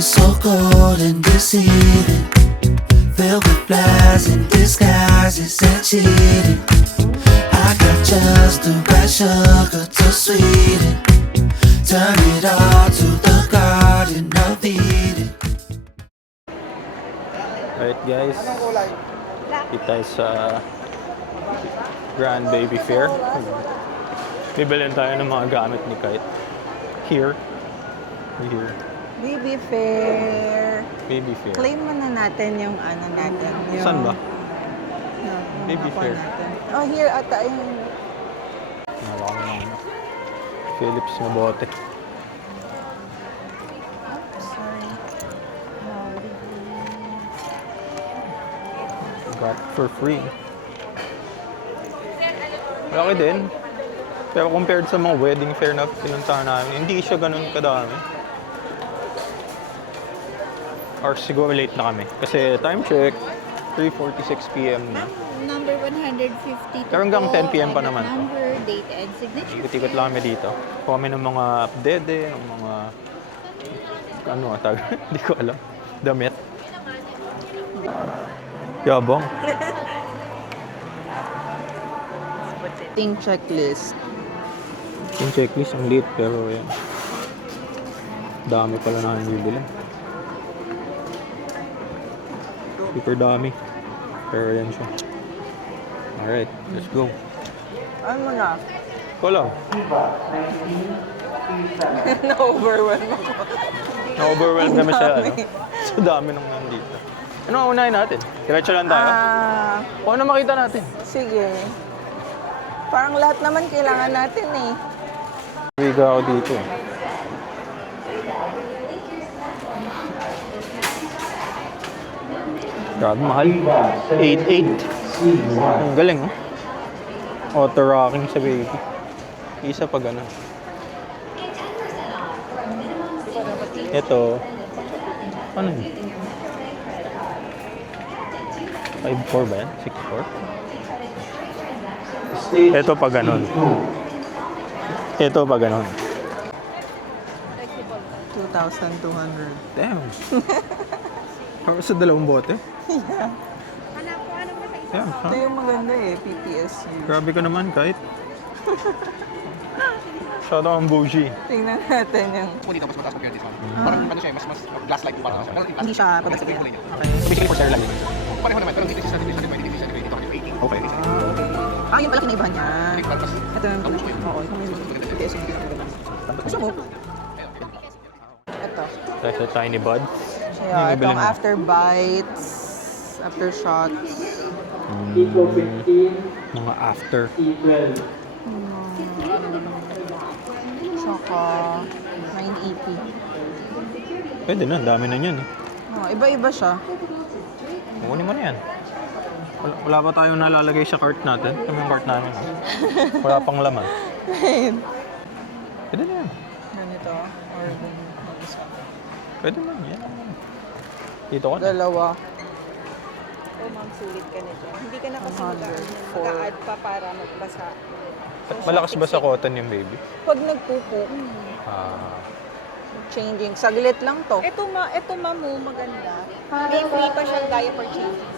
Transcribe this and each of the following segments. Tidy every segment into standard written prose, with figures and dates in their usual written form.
is so cold and deceiving, filled with lies and disguises and cheating. I got just the right sugar to sweeten, turn it all to the Garden of Eden. Alright guys, dito tayo sa Grand Baby Fair. Bibilin tayo ng mga gamit ni Kite. Here. Baby Fair. Baby Fair. Claim muna natin yung ano natin. Yung, Saan ba? yung Baby nakuha Fair. Natin. Oh, here ata yung... Nawa ko ng Philips na bote. Sorry. Got for free. Malaki din. Pero compared sa mga wedding fair na pinuntahan namin, hindi siya ganun kadami. Or siguro late na kami. Kasi time check, 3:46 p.m. na. Number 152 Pero hanggang 10 p.m. pa and naman to. number, date, and signature. Ikot-ikot lang kami dito. Kuha kami ng mga update, ng mga... Ano nga tawag? Hindi ko alam. Damit. Yabang. Ting checklist. Yung checklist, ang liit pero yan. Dami pala na yung bibili. Super dami. Pero yan siya. Alright, let's go. Ano mo na? Wala. Na-overwhelm ako. Na-overwhelm kami sa, Dami. sa dami nung nandito. Ano ang unahin natin? Diretso lang tayo? Kung ano makita natin? Sige. Parang lahat naman kailangan natin eh. Higa ako dito. Grabe, mahal. 8.8. Ang galing, oh. Auto-rocking sa baby. Isa pa ganun. Ito. Ano yun? 5.4 ba yan? 6.4? Ito pa ganun. Ito pa ganun. 2,200. Damn. Para sa dalawang bote? Damn, Ito yung maganda eh, PPSU. grabe ka naman, kahit. Masyado kang bougie. Tingnan natin yung... po dito, mas mataas compared this one. Parang ano siya, mas glass-like po parang siya. Hindi siya pabasa. Kulay niya. Basically for stair light. Pareho naman, pero dito siya sa dito siya dito 180. Okay. Yung pala kinaibahan niya. Mas Ito yung pala. Oo, ito may PPSU. Gusto mo? Ito. Dahil sa Tiny Bud. Yeah, itong after bites, after shots. Mga after. Saka 980. Pwede na, dami na yan. Oh, iba-iba siya. Kunin mo na yan. Wala pa tayong nalalagay sa cart natin. Kami yung cart namin. Wala pang laman. Pwede na yan. Ganito. Or isa. Pwede na yan. Dito ka na. Dalawa. O ma'am, sulit ka na dyan. Hindi ka na kasi 100, mag-a-add pa para magbasa. Malakas ba sa cotton yung baby? Pag nagpupo, changing. Saglit lang to. Ito ma'am, maganda. May free pa siyang diaper changes.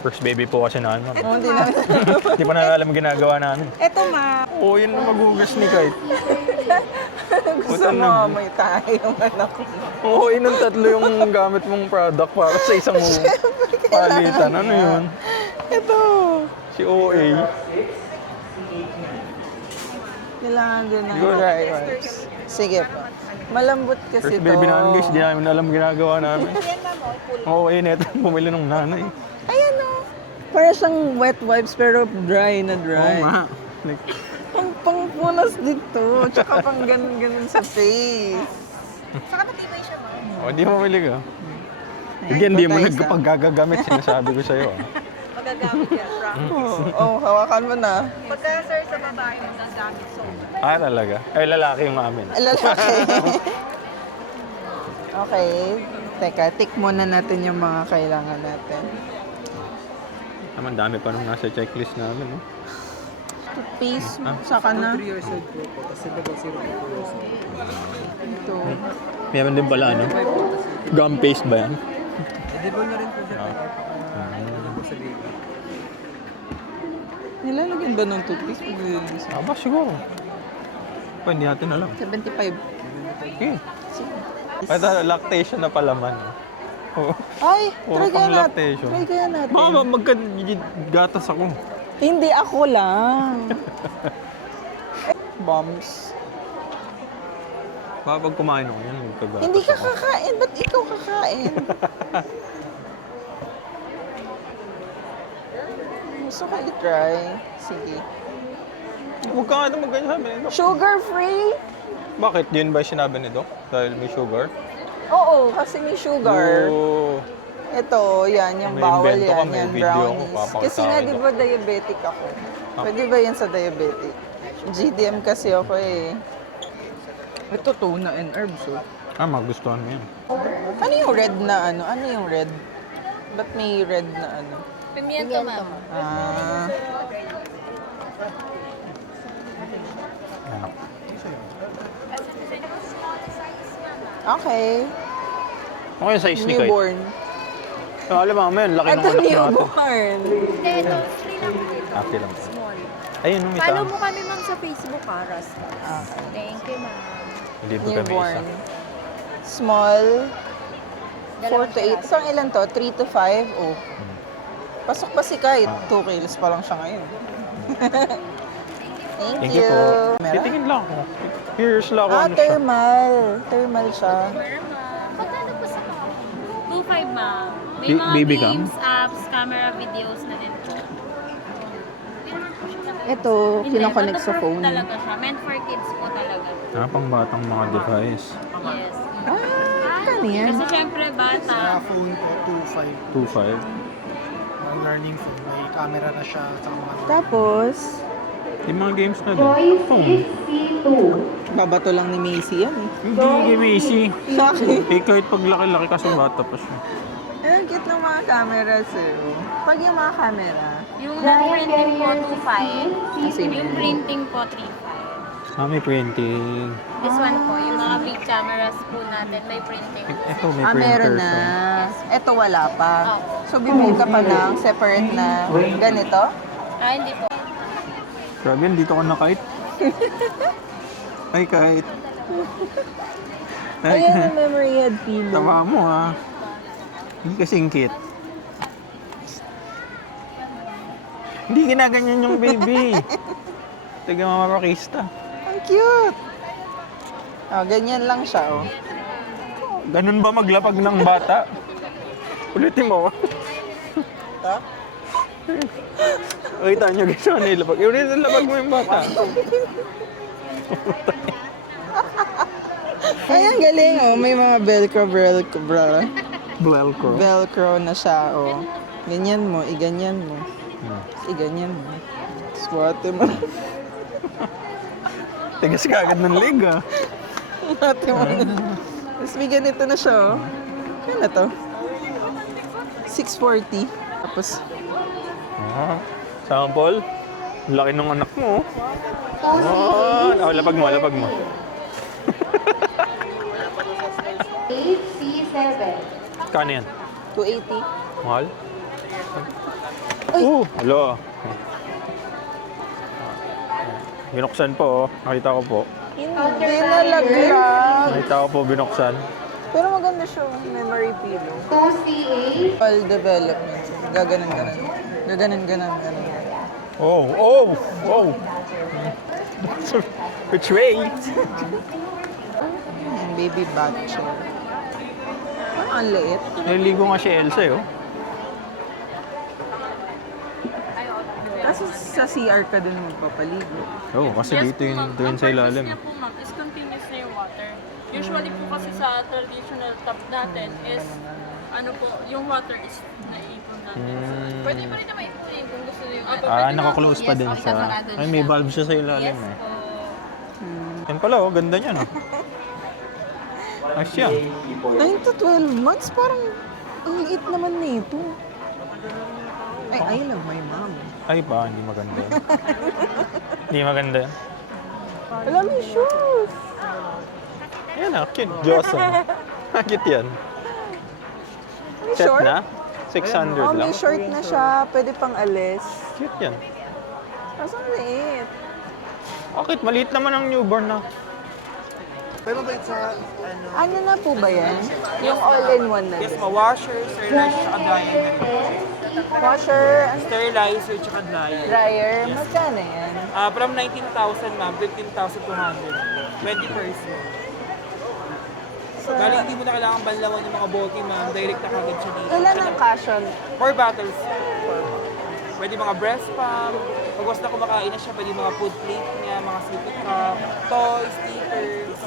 First baby po kasi namin. Oh, hindi na. Hindi pa na alam ginagawa namin. Ito ma'am. Oo, yun ang maghugas ni Kite. Gusto mo, may tayo yung anak ko. Oo, yun ang tatlo yung gamit mong product para sa isang palitan. Ano yun? Ito. Si OA. Kailangan din na. Siguro Sige po. Malambot kasi first to. baby namin guys, di namin alam ginagawa namin. Yan ma'am, full. Oo, neto bumili ng nanay. Ayan o. Para siyang wet wipes pero dry na Oo dry. nga. Like, Pang-punas dito. Tsaka pang ganun-ganun sa face. Saka matibay siya ma'am. di mo bumili ka. Again, di mo Patay isa. nagpagagamit, sinasabi ko sa'yo. Magagamit yan, promise. Hawakan mo na. Pagka sir sa babae, magagamit so. Talaga? Ay, lalaki yung amin. Lalaki. Okay. Teka, tick muna natin yung mga kailangan natin. Naman, dami pa nung nasa checklist namin. Toothpaste, Ah. saka na. 3 years old po. Tapos iba po 0 years old. Ito. Meron din pala, ano? Gum paste ba yan? Edible na rin po siya. Ano po sa baby. Nilalagyan ba ng toothpaste pag nililinis? Aba, siguro. Pa, hindi natin alam. 75. Okay. Ito, lactation na palaman. Oh. Ay, Puro try kaya pang natin. lactation. Try kaya natin. Baka magkagatas ako. Hindi, ako lang. Bombs. Baka pag kumain ako yan, magkagatas Hindi ka ako. kakain. Ba't ikaw kakain? Gusto ko i-try. Sige. Huwag ka nga na magganyan sabi nito. Sugar-free? Bakit? Yun ba yung sinabi nito? Dahil may sugar? Oo, kasi may sugar. Oo. Ito, yan, yung May bawal invento ka, yan, may yan, video ako, brownies. papakita Kasi nga, ko. di ba diabetic ako? Ah. Pwede ba yan sa diabetic? GDM kasi ako eh. Ito, tuna and herbs, oh. Ah, magustuhan mo yan. Ano yung red na ano? Ano yung red? Ba't may red na ano? Pimiento, ma'am. Ah, Ano? okay. Okay yung size ni Kai. Newborn. Ah, alam mo, man, laki ng Ito, anak natin. newborn. Hindi, ito, free lang dito. Ate lang. Small. Ayun, nung isa. Follow mo kami, ma'am, sa Facebook, ha, Ras. Okay. Thank you, ma'am. Hindi ba kami isa? Newborn. Small. 4 Dalawang to 8. piraso. Isang ilan to? 3 to 5? Oh. Pasok pa si Kai. Ah. 2 kilos pa lang siya ngayon. Thank Thank you. you po. Meron? Titingin lang ako. Curious lang ako Ah, ano siya. thermal. Thermal siya. Magkano po sa 2.5, ma'am. May Bi- mga baby cam? games, apps, camera, videos na din po. Ito, Hindi, kinoconnect sa bata-proof phone. talaga siya. Meant for kids po talaga. Ah, pang batang mga device. Yes. Ah, ano yan? Kasi syempre bata. Sa phone po, 2.5. 2.5. Ang learning phone. May camera na siya. Sa mga Tapos, Yung mga games na din. babato lang ni Macy yan eh. Hindi, Macy. Bakit? Eh, kahit pag laki-laki kasi bata pa siya. Ang cute ng mga cameras eh. Pag yung mga camera, Yung printing po 2.5. Same. Yung printing po 3.5. Ah, may printing. This one po, yung mga big cameras po natin, may printing. Ito, may printer. meron na. Ito wala pa. So, bibili ka pa ng separate na ganito? Ah, hindi po. Grabe, dito ka na kahit. Ay, kahit. Ay, Ayan ang memory head pillow. tama mo ha. Hindi kasing cute. Hindi ginaganyan yung baby. Tiga Mama Pakista. Ang cute! Oh, ganyan lang siya, oh. Ganun ba maglapag ng bata? Ulitin mo. Ito? Kita nyo guys, ano ilapag? Ulitin lapag mo yung bata. Ay, ang galing, oh. May mga velcro. Velcro. Velcro na siya, oh. Ganyan mo, iganyan mo. Iganyan mo. Swate mo. Tigas ka agad ng leg ah. Swate mo. Tapos may ganito na siya, oh. Ano na to? 640. Tapos, Ah, sample. Laki ng anak mo. Oh, lapag mo, lapag mo. 8C7. Kano yan? 280. Mahal? Hala. Binuksan po, oh. Nakita ko po. Hindi nalaglag. Nakita ko po binuksan. Pero maganda siya, oh. Memory pillow. 2C8. All development. Gaganan. Gaganan. Oh, oh, oh. Which way? Ayan, baby bath chair. Ang liit. Naligo nga si Elsa, eh, oh. Kasi sa CR ka din magpapaligo. Oo, kasi dito yung sa ilalim. Ang purpose niya po, ma'am, is continuous na yung water. Usually po kasi sa traditional tap natin is, ano po, yung water is naiipon natin. Pwede pa rin naman ipunin kung gusto niyo. Ah, naka-close pa din siya. Ay, may valve siya sa ilalim, Yes eh. po. Yan pala, oh. Ganda niya, no? Ayos siya. 9 to 12 months, parang ang liit naman nito. Ay, I love my mom. Ay pa, hindi maganda. Hindi maganda yan. Wala, may shoes. Yan ah, cute. Johnson. Cute yan. May Set short? na? 600 Oh, lang. may short na siya. Pwede pang alis. Cute yan. Kaso liit. Bakit? Maliit naman ang newborn na. Pero ba sa, Ano na po ba yan? Yung all-in-one na. Yes, washer, sterilizer, tsaka dryer na rin. Washer, Sterilizer, tsaka dryer. dryer. Magkano yan? From 19,000 ma'am, 15,200. 20%. Bali, hindi mo na kailangan banlawan yung mga bote ma'am. Direct na kagad siya dito. Ilan ang cushion? 4 bottles. Pwede mga breast pump. Pag was na kumakain na siya, pwede mga food plate niya, mga sippy cup, toys, stickers.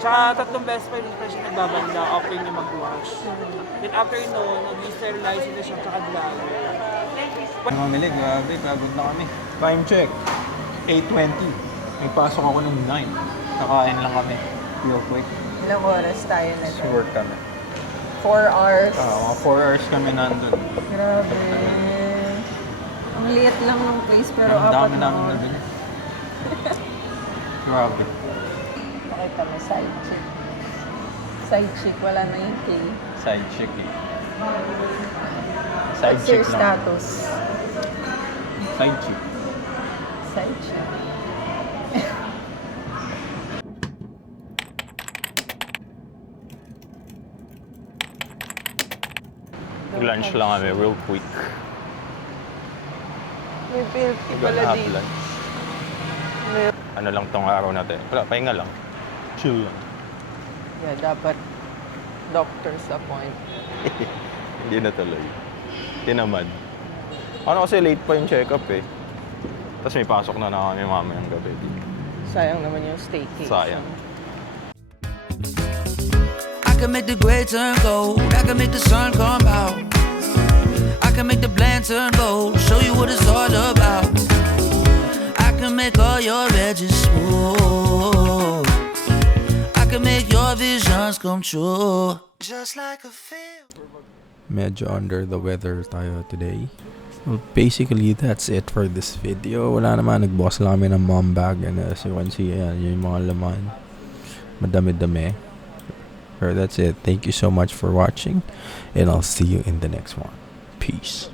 Tsaka 3 beses pa rin siya nagbabanda after niya mag-wash. Then after noon, nag-sterilize na siya, tsaka dryer. Mamili, grabe. Pagod na kami. Time check. 8:20. May pasok ako ng 9. Kakain lang kami. Real quick. Ilang oras tayo na So work kami. 4 hours. Mga 4 hours kami nandun. Grabe. Ang liit lang ng place pero Ang dami apat na namin oras. nabili. Grabe. Pakita mo, side chick. Side chick, wala na yung K. Side chick eh. Side What's chick your lang. status? Side chick. Side chick. Lunch lang kami, real quick. May pilky pala Have dito. lunch. Ano lang tong araw natin. Wala, pahinga lang. Chill lang. Yeah, dapat doctor's appointment. Hindi na tuloy. Tinamad. Ano kasi late pa yung check-up eh. Tapos may pasok na kami mamayang gabi. Sayang naman yung staycation. Sayang. I can make the gray turn gold. I can make the sun come out. I can make the bland turn gold. Show you what it's all about. I can make all your edges smooth. I can make your visions come true. Just like a film. Medyo under the weather tayo today. Well, basically, that's it for this video. Wala naman, nagbox lang kami ng mom bag. And as you can see, ayan, yung mga laman. Madami-dami. But that's it. Thank you so much for watching. And I'll see you in the next one. Peace.